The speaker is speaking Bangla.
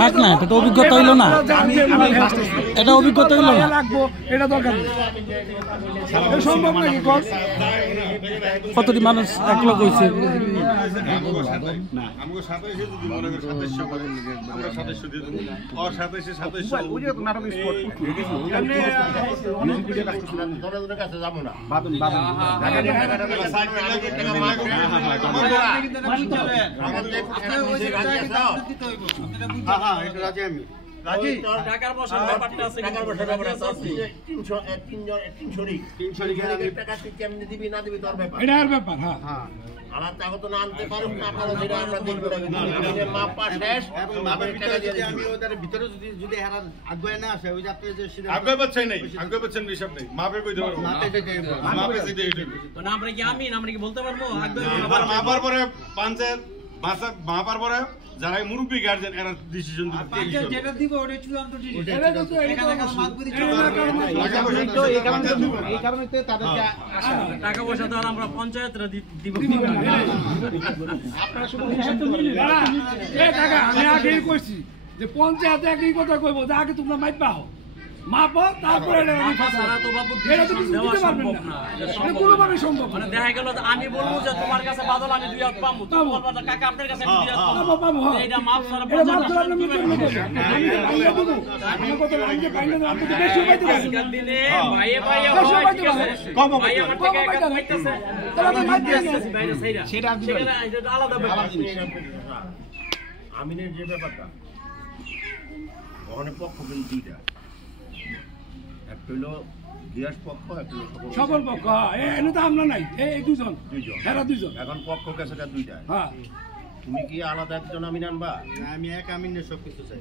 থাক না, এটা তো অভিজ্ঞতা হইল না, এটা অভিজ্ঞতা হইল না। এটা দরকার সম্ভব নাকি? কতটি মানুষ এক লোক হয়েছে? টাকার বসার ব্যাপারটা আছে, টাকার বসার ব্যাপারটা আছে। তিন শরিক টাকা তুই কেমনে দিবি না দিবি তোর ব্যাপার, এটা আর ব্যাপার। হ্যাঁ আমার টাকা তো না আনতে পারো না পারো সেটা আমরা দেখব না। মাপ পা শেষ এবং মাপের টাকা দিয়ে আমি ওদের ভিতরে যদি হারার আগ্রহ না আসে, ওই যে আপনি যে আগ্রহ পাচ্ছেন নাই, আগ্রহ পাচ্ছেন হিসাব নেই, মাপে কইতে পারবো, মাপে যেতে এটা তো না। আমরা কি বলতে পারবো আগ্রহ? আবার মাপার পরে পঞ্চায়েত মাপার পরে যারা মুরব্বী গার্জেন এরা ডিসিশন দিবে, যেটা দিব ওটা চূড়ান্ত ডিসিশন। এই কারণে তো তাদেরকে টাকা পয়সা তো আমরা পঞ্চায়েতরা দিব। আপনারা শুধু সিদ্ধান্ত নিলেন না। এই টাকা আমি আগেই কইছি যে পঞ্চায়েতে একই কথা কইবো যে আগে তোমরা মাইপা হও, মাপো, তারপরে এটা আমি ফাঁসা। সারা তো বাবু এটা তো কিছু দিতে পারবেন না, এটা কোনোভাবে সম্ভব না। মানে দেখা গেল আমি বলবো যে তোমার কাছে বাদল আমি 2 হাত পাবো, তুমি বলবা যে কাকা আপনার কাছে আমি 2 হাত পাবো। পাবো। এটা মাপ সারা এটা মাপ করে আপনি কেমনে করবেন? আমি তো দেব, আমি কত লাইনে পাইলে আপনি তো বেশি পাইতে পারেন। আজকের দিনে ভাইয়ে ভাইয়ে বেশি হয়, পাইতে ঠিক আছে, পারেন। কম ভাই আমার থেকে এক হাত পাইতেছে, তাহলে তো মাইপ দিয়ে আছে বাইরে সাইরা সেটা এটা আলাদা ব্যাপার। আমিনের যে ব্যাপারটা ওখানে পক্ষ কিন্তু দুইটা, একটা হলো গৃহস পক্ষ, একটা হলো সকল পক্ষ। এনে তো আমরা নাই, এই দুজন, এরা দুজন। এখন পক্ষ কাছে দুইটা। হ্যাঁ, তুমি কি আলাদা একজন আমিন আনবা? আমি এক আমিনের সবকিছু চাই।